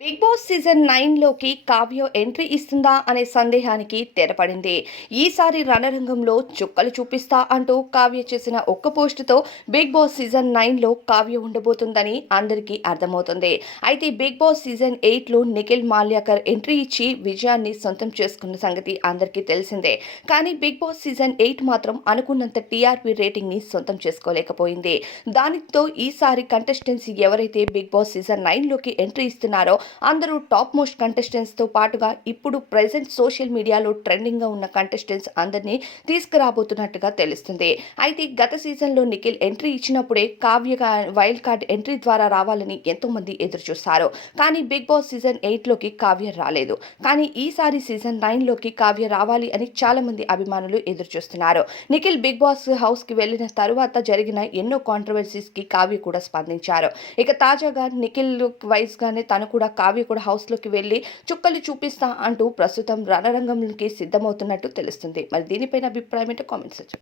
Big boss season నైన్లోకి Kavya entry ఇస్తుందా అనే సందేహానికి తెరపడింది. ఈసారి రణరంగంలో చుక్కలు చూపిస్తా అంటూ కావ్య చేసిన ఒక్క పోస్టుతో బిగ్ బాస్ సీజన్ నైన్లో కావ్య ఉండబోతుందని అందరికీ అర్థమవుతుంది. అయితే బిగ్ బాస్ సీజన్ ఎయిట్లో నిఖిల్ మాల్యాకర్ ఎంట్రీ ఇచ్చి విజయాన్ని సొంతం చేసుకున్న సంగతి అందరికీ తెలిసిందే. కానీ బిగ్ బాస్ సీజన్ ఎయిట్ మాత్రం అనుకున్నంత టీఆర్పీ రేటింగ్ని సొంతం చేసుకోలేకపోయింది. దానితో ఈసారి కంటెస్టెంట్స్ ఎవరైతే బిగ్ బాస్ సీజన్ నైన్లోకి ఎంట్రీ ఇస్తున్నారో అందరూ టాప్ మోస్ట్ కంటెస్టెంట్స్తో పాటుగా ఇప్పుడు ప్రెసెంట్ సోషల్ మీడియాలో ట్రెండింగ్గా ఉన్న కంటెస్టెంట్స్ అందరినీ తీసుకురాబోతున్నట్టుగా తెలుస్తుంది. అయితే గత సీజన్లో నిఖిల్ ఎంట్రీ ఇచ్చినప్పుడే కావ్య వైల్డ్ కార్డ్ ఎంట్రీ ద్వారా రావాలని ఎంతోమంది ఎదురుచూస్తారు కానీ బిగ్ బాస్ సీజన్ ఎయిట్లోకి కావ్య రాలేదు. కానీ ఈసారి సీజన్ నైన్లోకి కావ్య రావాలి అని చాలామంది అభిమానులు ఎదురుచూస్తున్నారు. నిఖిల్ బిగ్ బాస్ హౌస్కి వెళ్ళిన తరువాత జరిగిన ఎన్నో కాంట్రవర్సీస్కి కావ్య కూడా స్పందించారు. ఇక తాజాగా నిఖిల్ వైజ్గానే తను కూడా కావ్య కూడా హౌస్లోకి వెళ్ళి చుక్కలు చూపిస్తా అంటూ ప్రస్తుతం రణరంగంలోకి సిద్ధమవుతున్నట్టు తెలుస్తుంది. మరి దీనిపైన అభిప్రాయం ఏంటో కామెంట్స్